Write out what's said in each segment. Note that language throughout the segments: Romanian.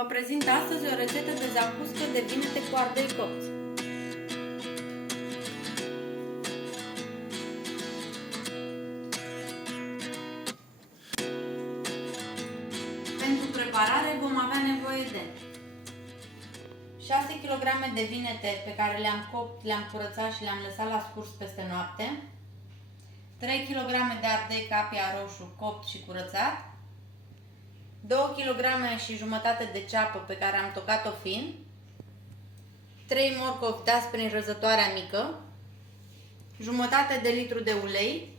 Vă prezint astăzi o rețetă de zacuscă de vinete cu ardei copți. Pentru preparare vom avea nevoie de 6 kg de vinete pe care le-am copt, le-am curățat și le-am lăsat la scurs peste noapte, 3 kg de ardei capia roșu copt și curățat, 2 kg și jumătate de ceapă pe care am tocat-o fin, 3 morcovi dați prin răzătoarea mică, jumătate de litru de ulei,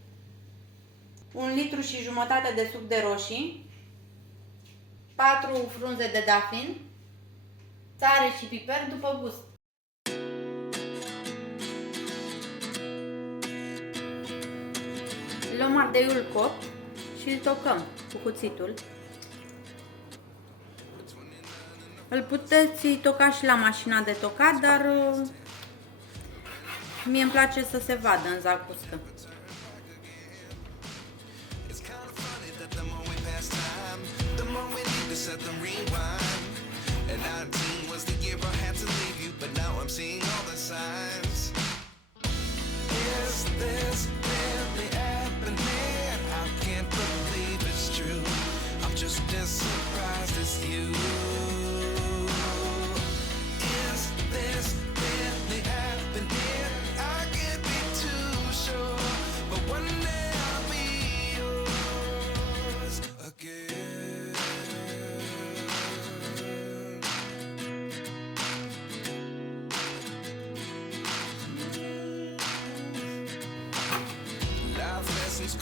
1 litru și jumătate de suc de roșii, 4 frunze de dafin, sare și piper după gust. Luăm ardeiul copt și îl tocăm cu cuțitul. Îl puteți toca și la mașina de tocat, dar mie îmi place să se vadă în zacuscă.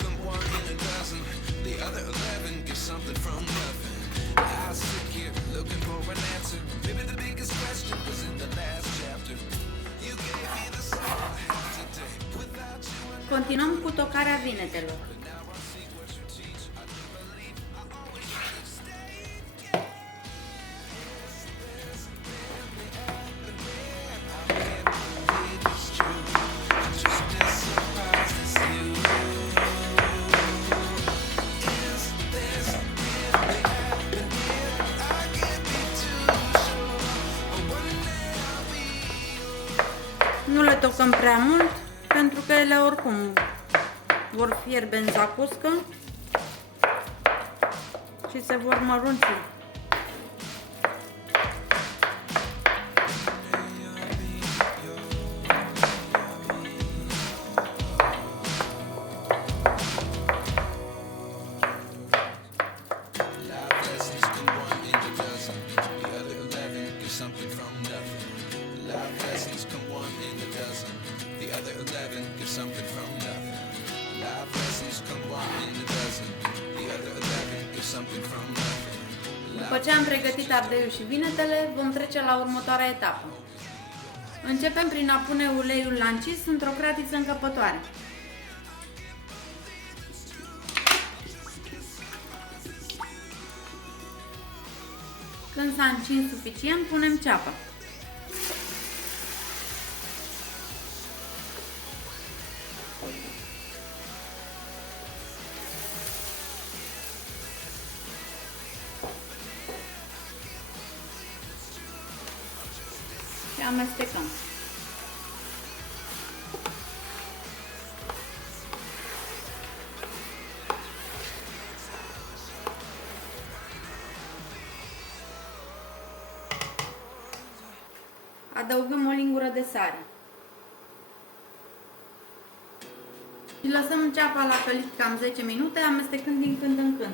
Come one in a dozen, the other 11 get something from nothing. I sit here looking for an answer. Maybe the biggest question was in the last chapter. You gave me the song I have today. Without you, Continuăm cu tocarea vinetelor. Nu le tocăm prea mult, pentru că ele oricum vor fierbe în zacuscă și se vor mărunți. După ce am pregătit ardeiul și vinetele, vom trece la următoarea etapă. Începem prin a pune uleiul la încis într-o cratiță încăpătoare. Când s-a încins suficient, punem ceapa. Și amestecăm. Adăugăm o lingură de sare. Și lăsăm ceapa la călit cam 10 minute, amestecând din când în când.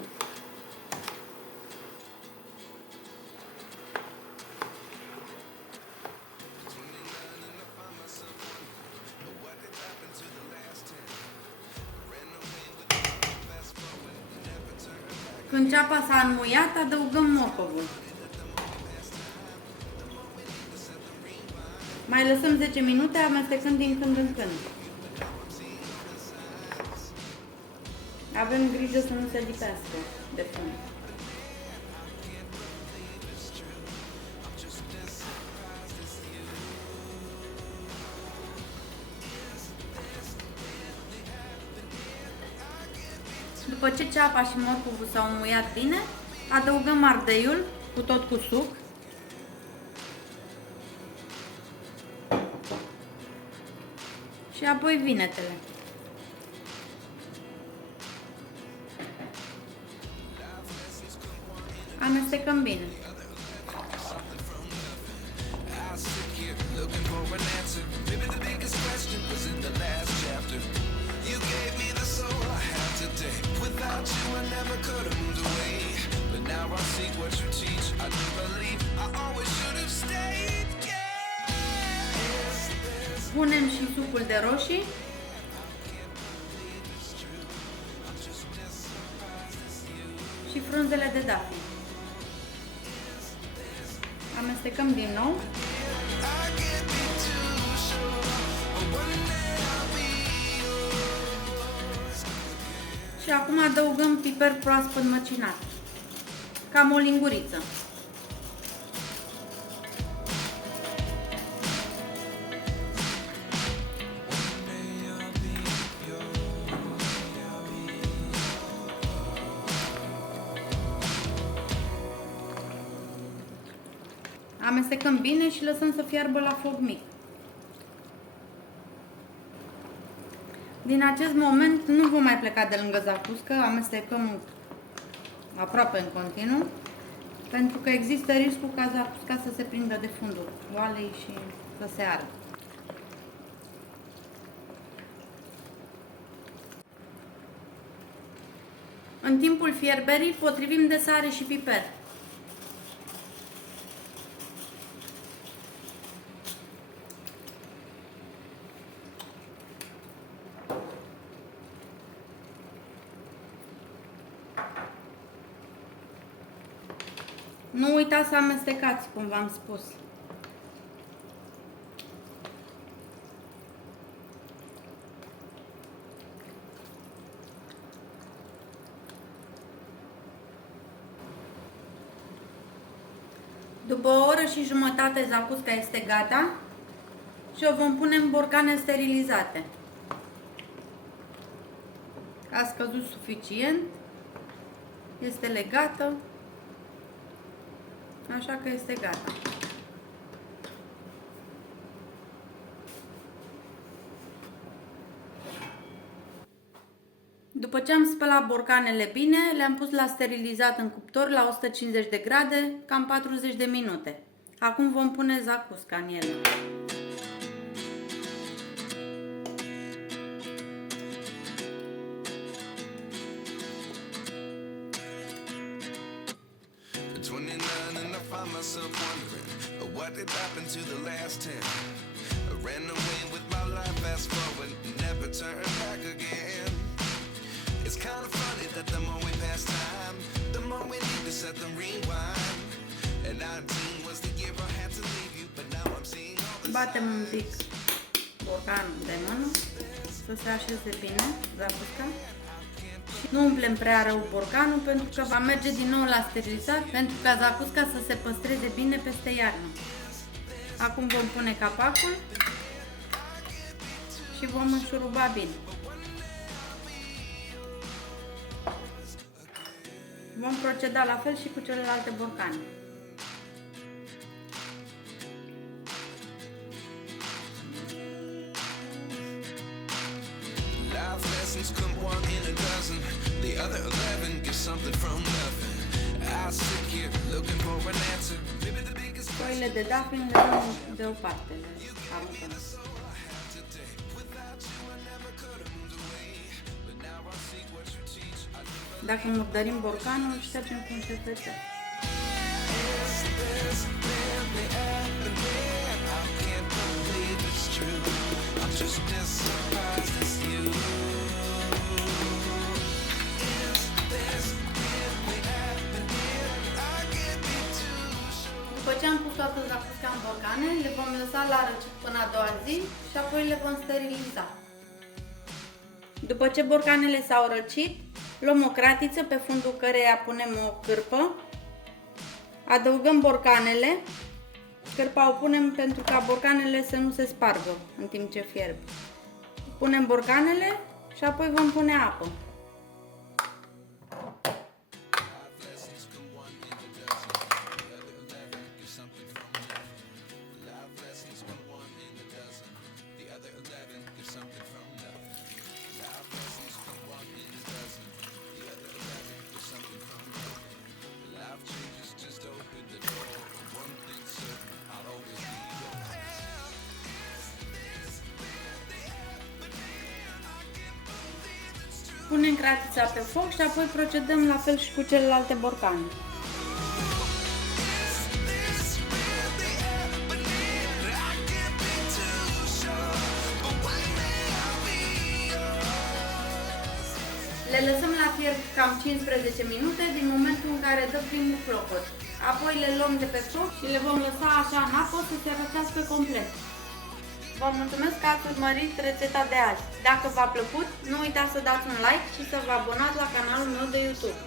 Când ceapa s-a înmuiat, adăugăm morcovul. Mai lăsăm 10 minute, amestecând din când în când. Avem grijă să nu se lipească de fund. După ce ceapa și morcovul s-au înmuiat bine, adăugăm ardeiul cu tot cu suc. Și apoi vinetele. Amestecăm bine. Punem și sucul de roșii. Și frunzele de dafii. Amestecăm din nou. Și acum adăugăm piper proaspăt măcinat. Cam o linguriță. Amestecăm bine și lăsăm să fiarbă la foc mic. Din acest moment nu vom mai pleca de lângă zacuscă, amestecăm aproape în continuu, pentru că există riscul ca zacusca să se prindă de fundul oalei și să se ardă. În timpul fierberii potrivim de sare și piper. Nu uitați să amestecați, cum v-am spus. După o oră și jumătate zacusca este gata și o vom pune în borcane sterilizate. A scăzut suficient, este legată. Așa că este gata. După ce am spălat borcanele bine, le-am pus la sterilizat în cuptor la 150 de grade, cam 40 de minute. Acum vom pune zacusca în ele. Myself wondering what did happen to the last 10. I ran away with my life, fast forward, never turn back again. It's kind of funny that the more we pass time, the more we need to set them rewind. And 19 was the year I had to leave you, but now I'm seeing all the Batem un pic borcanul de mână să se așeze bine zacusca. Nu umplem prea rău borcanul pentru că va merge din nou la sterilizat pentru ca zacusca să se păstreze bine peste iarnă. Acum vom pune capacul și vom înșuruba bine. Vom proceda la fel și cu celelalte borcane. Life lessons come one in a dozen. The other 11 get something from nothing. I sit here looking for an answer. Maybe the biggest Foile de dafin le dăm deoparte, le aruncăm. Dacă murdărim borcanul, ștergem cu un șervețel. După ce am pus toată zacusca în borcane, le vom lăsa la răcit până a doua zi și apoi le vom steriliza. După ce borcanele s-au răcit, luăm o cratiță pe fundul căreia punem o cârpă, adăugăm borcanele, cârpa o punem pentru ca borcanele să nu se spargă în timp ce fierb. Punem borcanele și apoi vom pune apă. punem cratița pe foc și apoi procedăm la fel și cu celelalte borcane. Le lăsăm la fiert cam 15 minute din momentul în care dă primul clopot. Apoi le luăm de pe foc și le vom lăsa așa în apă să se răcească complet. Vă mulțumesc că ați urmărit rețeta de azi. Dacă v-a plăcut, nu uitați să dați un like și să vă abonați la canalul meu de YouTube.